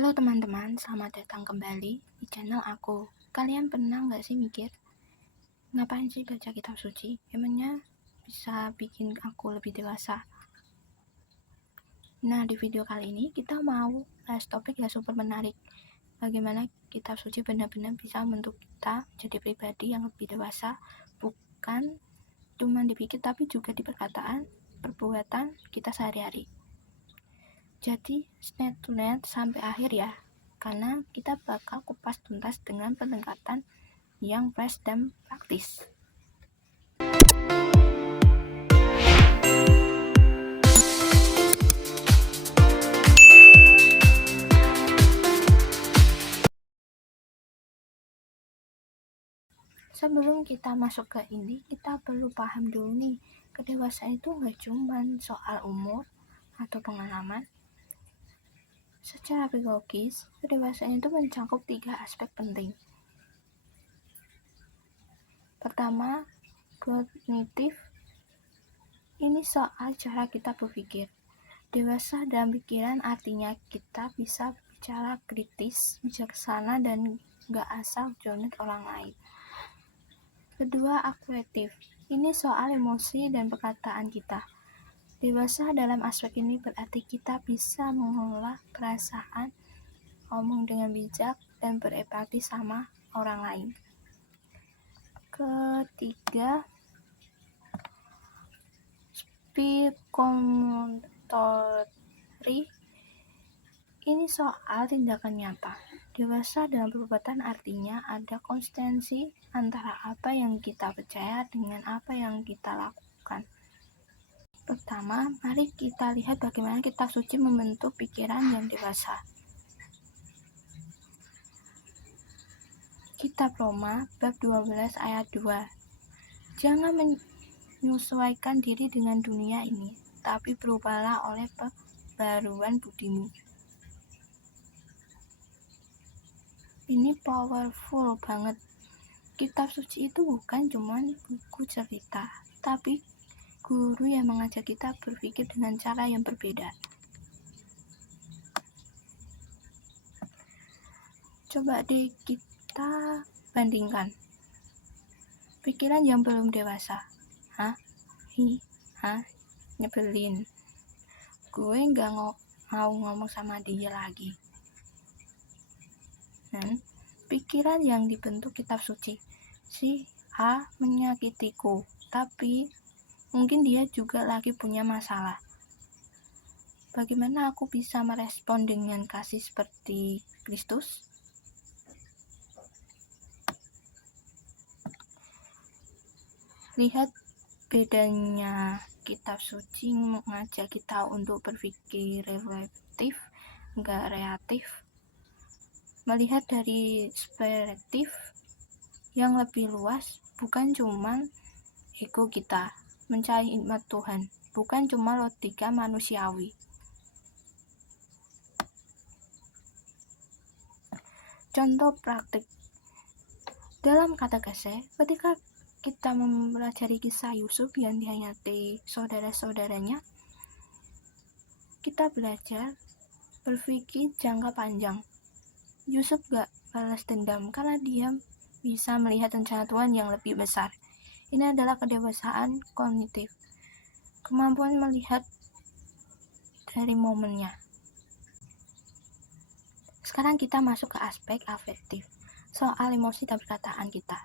Halo teman-teman, selamat datang kembali di channel aku. Kalian pernah nggak sih mikir, ngapain sih baca kitab suci? Emangnya bisa bikin aku lebih dewasa? Nah, di video kali ini kita mau bahas topik yang super menarik. Bagaimana kitab suci benar-benar bisa membentuk kita jadi pribadi yang lebih dewasa, bukan cuma dipikir tapi juga di perkataan, perbuatan kita sehari-hari. Jadi, stay tune sampai akhir ya, karena kita bakal kupas tuntas dengan pendekatan yang fresh dan praktis. Sebelum kita masuk ke ini, kita perlu paham dulu nih, kedewasaan itu nggak cuma soal umur atau pengalaman. Secara psikologis, kedewasaan itu mencakup 3 aspek penting. Pertama, kognitif. Ini soal cara kita berpikir. Dewasa dalam pikiran artinya kita bisa bicara kritis, bijaksana, dan gak asal jonet orang lain. Kedua, akuatif. Ini soal emosi dan perkataan kita. Dewasa dalam aspek ini berarti kita bisa mengelola perasaan, ngomong dengan bijak, dan berempati sama orang lain. Ketiga, psikomotorik. Ini soal tindakan nyata. Dewasa dalam perbuatan artinya ada konsistensi antara apa yang kita percaya dengan apa yang kita lakukan. Pertama, mari kita lihat bagaimana kitab suci membentuk pikiran yang dewasa. Kitab Roma, bab 12 ayat 2. Jangan menyesuaikan diri dengan dunia ini, tapi berubahlah oleh pembaruan budimu. Ini powerful banget. Kitab suci itu bukan cuma buku cerita, tapi guru yang mengajak kita berpikir dengan cara yang berbeda. Coba deh kita bandingkan. Pikiran yang belum dewasa. Nyebelin. Gue gak mau ngomong sama dia lagi. Dan pikiran yang dibentuk kitab suci. Si A menyakitiku, tapi mungkin dia juga lagi punya masalah. Bagaimana aku bisa merespon dengan kasih seperti Kristus? Lihat bedanya, kitab suci mengajak kita untuk berpikir reflektif, enggak reaktif. Melihat dari perspektif yang lebih luas, bukan cuma ego kita, mencari hikmat Tuhan, bukan cuma logika manusiawi. Contoh praktik. Dalam katekese, ketika kita mempelajari kisah Yusuf yang dihianati saudara-saudaranya, kita belajar berpikir jangka panjang. Yusuf gak balas dendam karena dia bisa melihat rencana Tuhan yang lebih besar. Ini adalah kedewasaan kognitif, kemampuan melihat dari momennya. Sekarang kita masuk ke aspek afektif, soal emosi dan perkataan kita.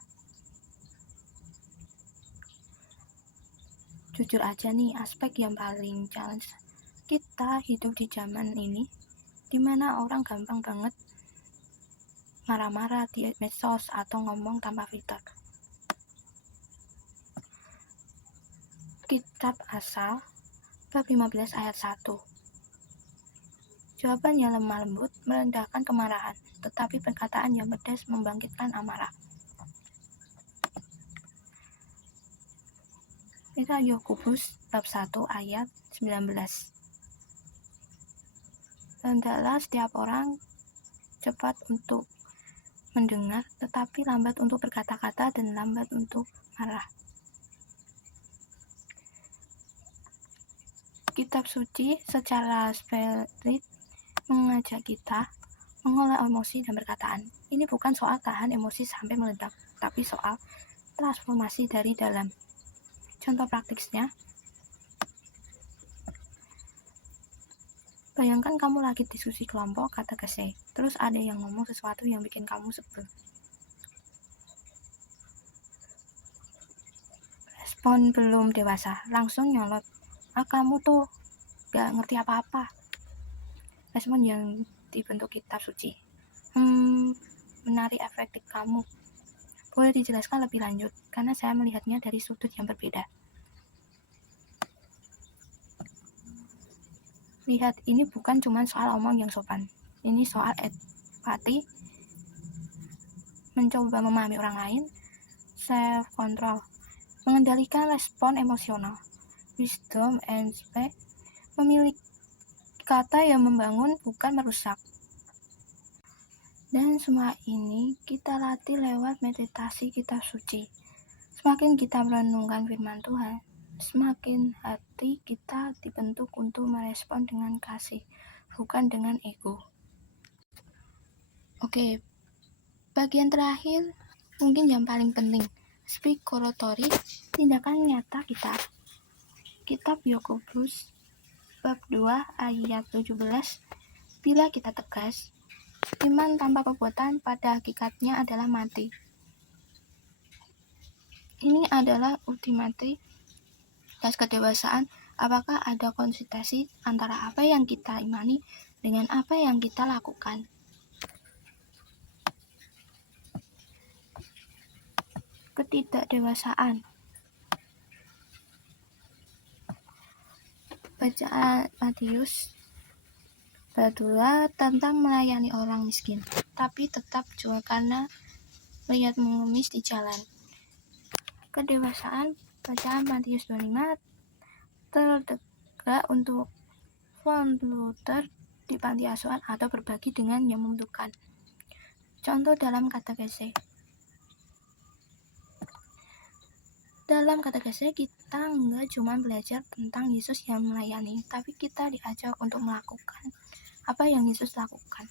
Jujur aja nih, aspek yang paling challenge. Kita hidup di zaman ini dimana orang gampang banget marah-marah di medsos atau ngomong tanpa filter. Kitab Asal bab 15 ayat 1. Jawaban yang lemah lembut merendahkan kemarahan, tetapi perkataan yang pedas membangkitkan amarah. Kita Yakobus bab 1 ayat 19. Hendaklah setiap orang cepat untuk mendengar, tetapi lambat untuk berkata-kata dan lambat untuk marah. Kitab suci secara spirit mengajak kita mengolah emosi dan perkataan. Ini bukan soal tahan emosi sampai meledak, tapi soal transformasi dari dalam. Contoh praktisnya, bayangkan kamu lagi diskusi kelompok kata kese, terus ada yang ngomong sesuatu yang bikin kamu sebel. Respon belum dewasa, langsung nyolot, kamu tuh gak ngerti apa-apa. Respon yang dibentuk kitab suci, menarik efektif kamu. Boleh dijelaskan lebih lanjut, karena saya melihatnya dari sudut yang berbeda. Lihat, ini bukan cuma soal omong yang sopan. Ini soal empati, mencoba memahami orang lain, self-control, mengendalikan respon emosional, wisdom and respect, memilih kata yang membangun bukan merusak. Dan semua ini kita latih lewat meditasi kitab suci. Semakin kita merenungkan firman Tuhan, semakin hati kita dibentuk untuk merespon dengan kasih, bukan dengan ego. Oke, bagian terakhir mungkin yang paling penting, spikolotori, tindakan nyata kita. Kitab Yakobus bab 2 ayat 17, bila kita tegas, iman tanpa perbuatan pada hakikatnya adalah mati. Ini adalah ultimate tes kedewasaan. Apakah ada konsistensi antara apa yang kita imani dengan apa yang kita lakukan? Ketidakdewasaan. Bacaan Matius bab 2 tentang melayani orang miskin, tapi tetap jual karena lihat mengemis di jalan. Kedewasaan, bacaan Matius 25, terdekat untuk volunteer di panti asuhan atau berbagi dengan yang membutuhkan. Contoh dalam katekese. Dalam katekese kita nggak cuma belajar tentang Yesus yang melayani, tapi kita diajak untuk melakukan apa yang Yesus lakukan.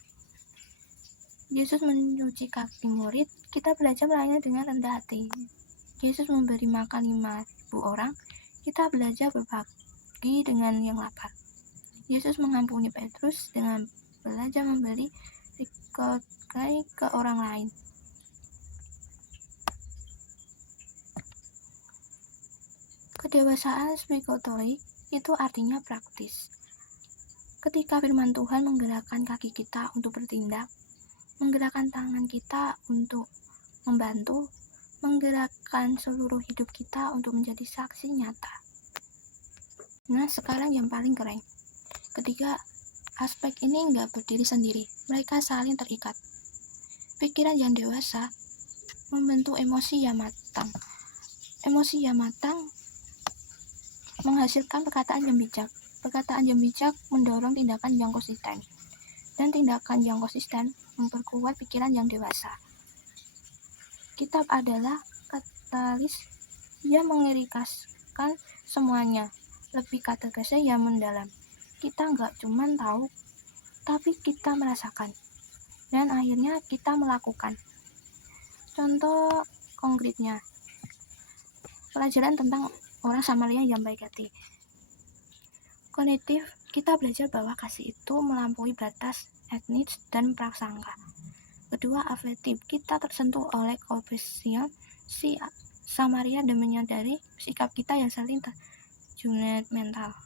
Yesus mencuci kaki murid, kita belajar melayani dengan rendah hati. Yesus memberi makan 5.000 orang, kita belajar berbagi dengan yang lapar. Yesus mengampuni Petrus dengan belajar memberi rikokai ke orang lain. Kedewasaan spiritual itu artinya praktis. Ketika firman Tuhan menggerakkan kaki kita untuk bertindak, menggerakkan tangan kita untuk membantu, menggerakkan seluruh hidup kita untuk menjadi saksi nyata. Nah, sekarang yang paling keren. Ketiga aspek ini nggak berdiri sendiri, mereka saling terikat. Pikiran yang dewasa membentuk emosi yang matang. Emosi yang matang menghasilkan perkataan yang bijak. Perkataan yang bijak mendorong tindakan yang konsisten. Dan tindakan yang konsisten memperkuat pikiran yang dewasa. Kitab adalah katalis yang mengirikaskan semuanya. Lebih katekese yang mendalam. Kita nggak cuma tahu, tapi kita merasakan. Dan akhirnya kita melakukan. Contoh konkretnya, pelajaran tentang orang Samaria yang baik hati. Kognitif, kita belajar bahwa kasih itu melampaui batas etnis dan prasangka. Kedua, afektif, kita tersentuh oleh kompassion si Samaria dan menyadari sikap kita yang saling terjunit mental.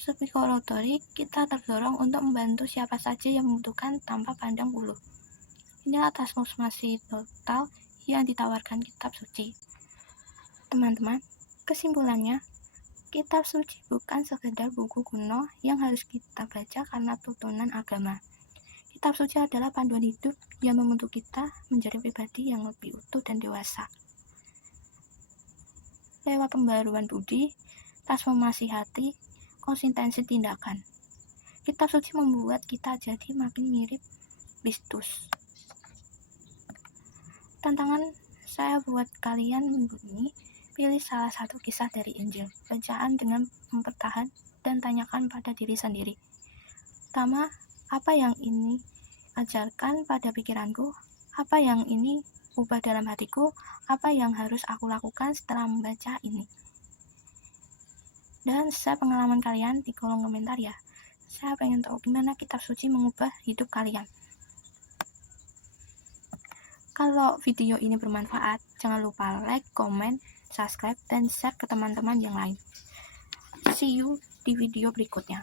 Psikologi, kita terdorong untuk membantu siapa saja yang membutuhkan tanpa pandang bulu. Inilah transformasi total yang ditawarkan kitab suci. Teman-teman, kesimpulannya, kitab suci bukan sekedar buku kuno yang harus kita baca karena tuntunan agama. Kitab suci adalah panduan hidup yang membentuk kita menjadi pribadi yang lebih utuh dan dewasa. Lewat pembaruan budi, transformasi hati, konsistensi tindakan. Kitab suci membuat kita jadi makin mirip Kristus. Tantangan saya buat kalian minggu ini, pilih salah satu kisah dari Injil, bacaan dengan mempertahan dan tanyakan pada diri sendiri. Pertama, Apa yang ini ajarkan pada pikiranku? Apa yang ini ubah dalam hatiku? Apa yang harus aku lakukan setelah membaca ini? Dan share pengalaman kalian di kolom komentar ya. Saya pengen tahu gimana kitab suci mengubah hidup kalian. Kalau video ini bermanfaat, jangan lupa like, comment, subscribe, dan share ke teman-teman yang lain. See you di video berikutnya.